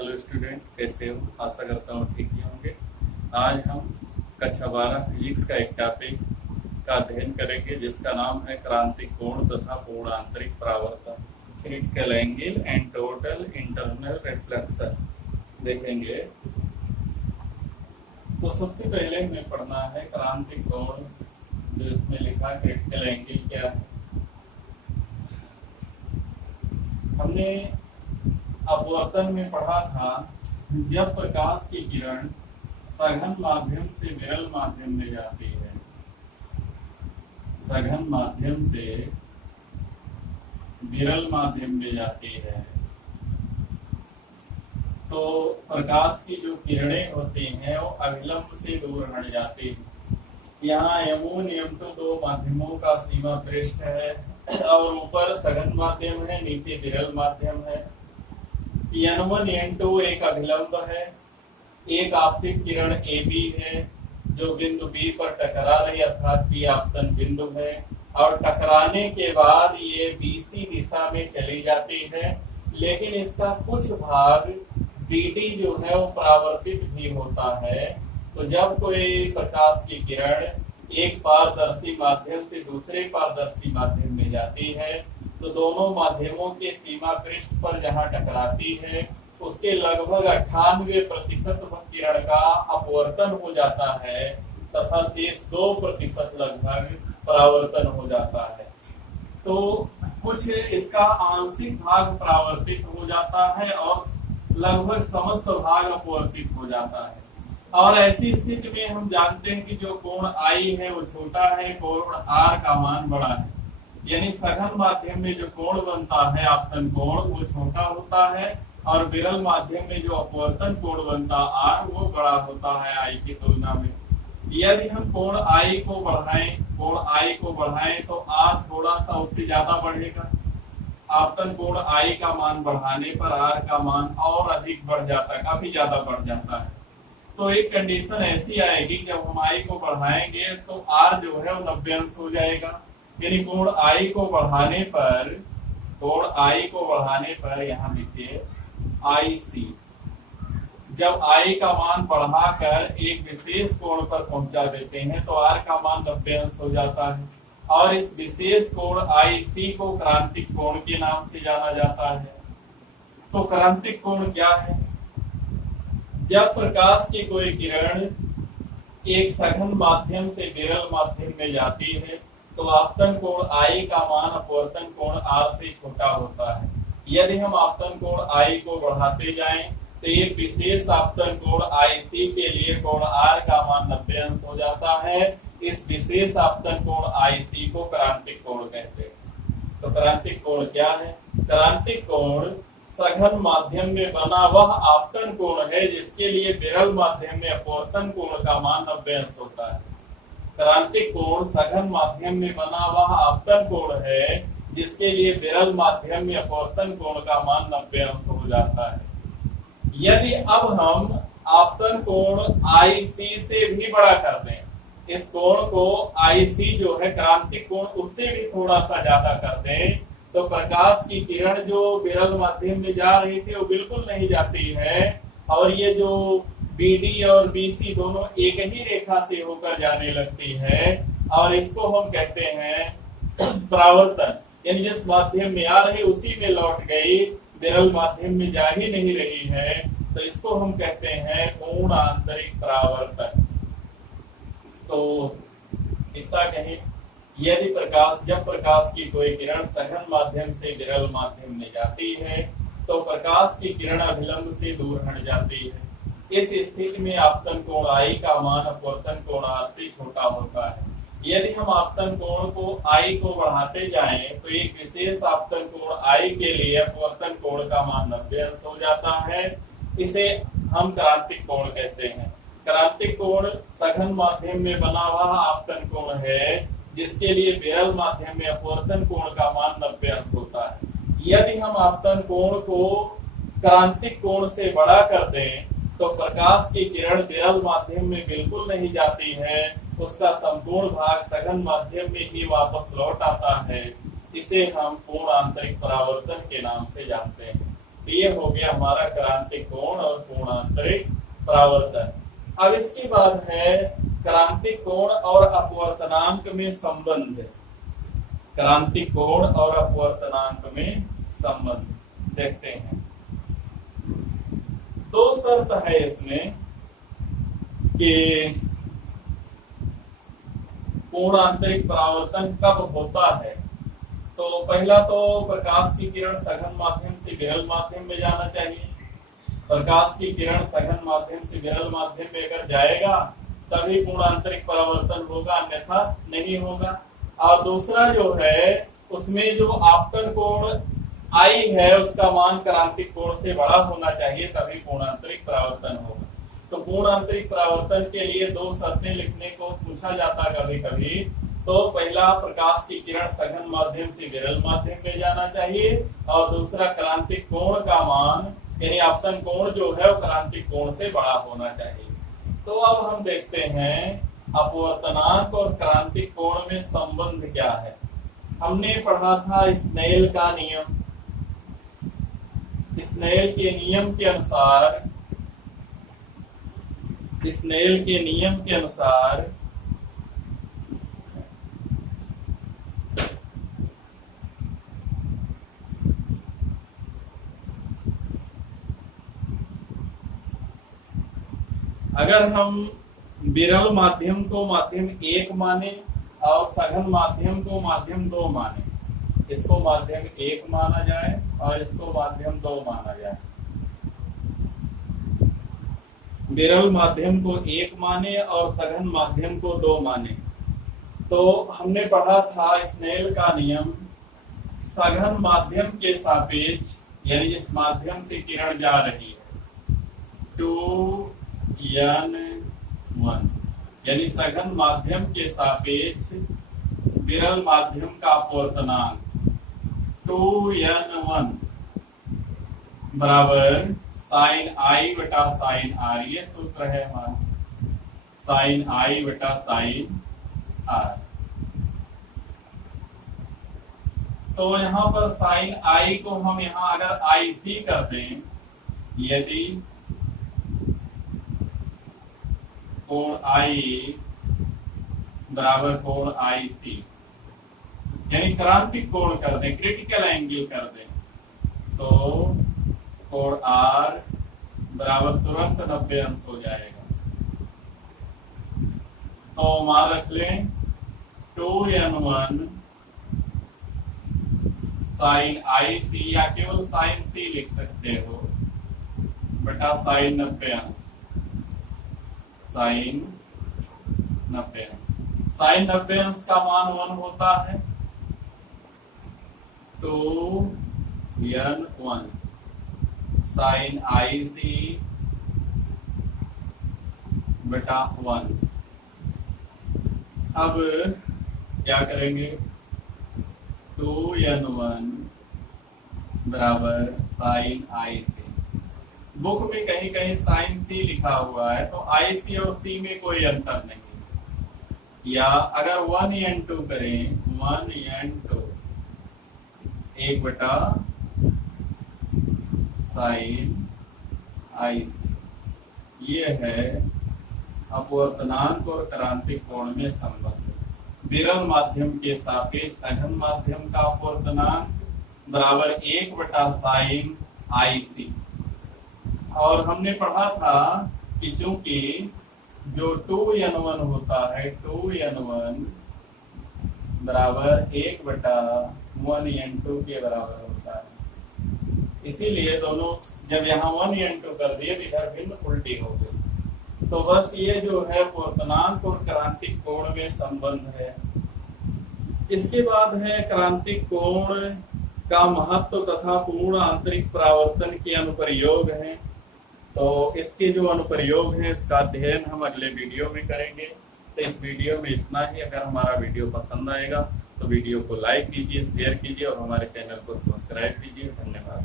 Hello student, कैसे हो? आशा करता हूँ ठीक ही होंगे। आज हम कक्षा 12 फिजिक्स का एक टॉपिक का अध्ययन करेंगे जिसका नाम है क्रांतिक कोण तथा पूर्ण आंतरिक परावर्तन, critical angle and total internal reflection देखेंगे। तो सबसे पहले हमें पढ़ना है क्रांतिक कोण, जो इसमें लिखा क्रिटिकल एंगल क्या है। हमने अपवर्तन में पढ़ा था, जब प्रकाश की किरण सघन माध्यम से विरल माध्यम में जाती है, सघन माध्यम से विरल माध्यम में जाती है, तो प्रकाश की जो किरणें होती हैं वो अभिलंब से दूर हट जाती है। यहाँ M1 M2 दो माध्यमों का सीमा पृष्ठ है और ऊपर सघन माध्यम है, नीचे विरल माध्यम है। N1 N2 एक अभिलंब है, एक आपतित किरण AB है जो बिंदु B पर टकरा रही अर्थात B आपतन बिंदु है, और टकराने के बाद ये BC दिशा में चली जाती है, लेकिन इसका कुछ भाग BD जो है वो परावर्तित भी होता है। तो जब कोई प्रकाश की किरण एक पारदर्शी माध्यम से दूसरे पारदर्शी माध्यम में जाती है, तो दोनों माध्यमों के सीमा पृष्ठ पर जहां टकराती है उसके लगभग 98% किरण का अपवर्तन हो जाता है तथा शेष 2% लगभग परावर्तन हो जाता है। तो कुछ इसका आंशिक भाग परावर्तित हो जाता है और लगभग समस्त भाग अपवर्तित हो जाता है। और ऐसी स्थिति में हम जानते हैं कि जो कोण I है वो छोटा है, कोण R का मान बड़ा है। यानी सघन माध्यम में जो कोण बनता है आपतन कोण वो छोटा होता है और विरल माध्यम में जो अपवर्तन कोण बनता R वो बड़ा होता है I की तुलना में। यदि हम कोण I को बढ़ाएं तो R थोड़ा सा उससे ज्यादा बढ़ेगा। आपतन कोण I का मान बढ़ाने पर R का मान और अधिक बढ़ जाता है, काफी ज्यादा बढ़ जाता है। तो एक कंडीशन ऐसी आएगी जब हम I को बढ़ाएंगे तो R जो है वो 90 अंश हो जाएगा। यानी कोण I को बढ़ाने पर यहाँ लिखिए IC, जब I का मान बढ़ाकर एक विशेष कोण पर पहुंचा देते हैं तो R का मान 90 अंश हो जाता है, और इस विशेष कोण IC को क्रांतिक कोण के नाम से जाना जाता है। तो क्रांतिक कोण क्या है? जब प्रकाश की कोई किरण एक सघन माध्यम से विरल माध्यम में जाती है तो आपतन कोण I का मान अपवर्तन कोण R से छोटा होता है। यदि हम आपतन कोण I को बढ़ाते जाएं तो एक विशेष आपतन कोण IC के लिए कोण R का मान 90 अंश हो जाता है। इस विशेष आपतन कोण IC को क्रांतिक कोण कहते हैं। तो क्रांतिक कोण क्या है? क्रांतिक कोण सघन माध्यम में बना वह आपतन कोण है जिसके लिए विरल माध्यम में अपवर्तन कोण का मान 90 अंश होता है। क्रांतिक कोण सघन माध्यम में बना वह आपतन कोण है जिसके लिए विरल माध्यम में अपवर्तन कोण का मान 90 अंश हो जाता है। यदि अब हम आपतन कोण IC से भी बड़ा कर दें, इस कोण को IC जो है क्रांतिक कोण उससे भी थोड़ा सा ज्यादा कर दें, तो प्रकाश की किरण जो विरल माध्यम में जा रही थी वो बिल्कुल नहीं जाती है, और ये जो BD और BC दोनों एक ही रेखा से होकर जाने लगती है, और इसको हम कहते हैं परावर्तन। यानी जिस माध्यम में आ रही उसी में लौट गई, विरल माध्यम में जा ही नहीं रही है, तो इसको हम कहते हैं पूर्ण आंतरिक परावर्तन। तो इतना कहीं, यदि जब प्रकाश की कोई किरण सघन माध्यम से विरल माध्यम में जाती है तो प्रकाश की किरण अभिलंब से दूर हट जाती है। इस स्थिति में आपतन कोण I का मान अपवर्तन कोण R से छोटा होता है। यदि हम आपतन कोण को I को बढ़ाते जाएं तो एक विशेष आपतन कोण I के लिए अपवर्तन कोण का मान 90 अंश हो जाता है। इसे हम क्रांतिक कोण कहते हैं। क्रांतिक कोण सघन माध्यम में बना हुआ आपतन कोण है जिसके लिए विरल माध्यम में अपवर्तन कोण का मान 90 अंश होता है। यदि हम आपतन कोण को क्रांतिक कोण से बड़ा कर दें तो प्रकाश की किरण विरल माध्यम में बिल्कुल नहीं जाती है, उसका संपूर्ण भाग सघन माध्यम में ही वापस लौट आता है। इसे हम पूर्ण आंतरिक परावर्तन के नाम से जानते हैं। ये हो गया हमारा क्रांतिक कोण और पूर्णांतरिक परावर्तन। अब इसके बाद है क्रांतिक कोण और अपवर्तनांक में संबंध। क्रांतिक कोण और अपवर्तनांक में संबंध देखते हैं। दो शर्त है इसमें कि पूर्णांतरिक परावर्तन कब होता है। तो पहला तो प्रकाश की किरण सघन माध्यम से विरल माध्यम में जाना चाहिए। प्रकाश की किरण सघन माध्यम से विरल माध्यम में अगर जाएगा तभी पूर्णांतरिक परावर्तन होगा, अन्यथा नहीं होगा। और दूसरा जो है उसमें जो आपतन कोण आई है उसका मान क्रांतिक कोण से बड़ा होना चाहिए, तभी पूर्णांतरिक परावर्तन होगा। तो पूर्णांतरिक परावर्तन के लिए दो शर्तें लिखने को पूछा जाता कभी कभी। तो पहला प्रकाश की किरण सघन माध्यम से विरल माध्यम में जाना चाहिए और दूसरा क्रांतिक कोण का मान यानी आपतन कोण जो है वो क्रांतिक कोण से बड़ा होना चाहिए। तो अब हम देखते हैं अपवर्तनांक और क्रांतिक कोण में संबंध क्या है। हमने पढ़ा था स्नेल का नियम। स्नेल के नियम के अनुसार अगर हम विरल माध्यम को माध्यम 1 माने और सघन माध्यम को माध्यम 2 माने, इसको माध्यम 1 माना जाए और इसको माध्यम 2 माना जाए। विरल माध्यम को 1 माने और सघन माध्यम को 2 माने। तो हमने पढ़ा था स्नेल का नियम, सघन माध्यम के सापेक्ष यानी जिस माध्यम से किरण जा रही है 2n1 यानी सघन माध्यम के सापेक्ष विरल माध्यम का अपवर्तनांक 2n1 बराबर साइन आई बटा साइन आर। ये सूत्र है हमारा, साइन आई बटा साइन आर। तो यहाँ पर साइन आई को हम यहाँ अगर आई सी कर दें, यदि कोण आई बराबर कोण आई सी यानी क्रांतिक कोण कर दें, क्रिटिकल एंगल कर दें, तो कोण आर बराबर तुरंत 90 अंश हो जाएगा। तो मान रख लें 2n1 साइन आई सी या केवल साइन सी लिख सकते हो बटा साइन 90 अंश, साइन 90 अंश। साइन 90 अंश का मान 1 होता है, 2n1 साइन आई सी बटा 1। अब क्या करेंगे, 2n1 बराबर साइन आई सी। बुक में कहीं कहीं साइन सी लिखा हुआ है, तो आई सी और सी में कोई अंतर नहीं। या अगर 1n2 करें, 1n2 1 बटा साइन आई सी। ये है अपवर्तनांक और क्रांतिक कोण में संबंध। विरल माध्यम के सापेक्ष सघन माध्यम का अपवर्तनांक बराबर 1 बटा साइन आई सी। और हमने पढ़ा था कि चूंकि जो 2n1 होता है, 2n1 बराबर 1 बटा 1n2 के बराबर होता है, इसीलिए दोनों जब यहाँ 1n2 कर दिए इधर भिन्न उल्टी हो गई। तो बस ये जो है अपवर्तनांक और क्रांतिक कोण में संबंध है। इसके बाद है क्रांतिक कोण का महत्व तथा पूर्ण आंतरिक परावर्तन के अनुप्रयोग हैं। तो इसके जो अनुप्रयोग हैं इसका अध्ययन हम अगले वीडियो में करेंगे। तो इस वीडियो में इतना ही। अगर हमारा वीडियो पसंद आएगा तो वीडियो को लाइक कीजिए, शेयर कीजिए और हमारे चैनल को सब्सक्राइब कीजिए। धन्यवाद।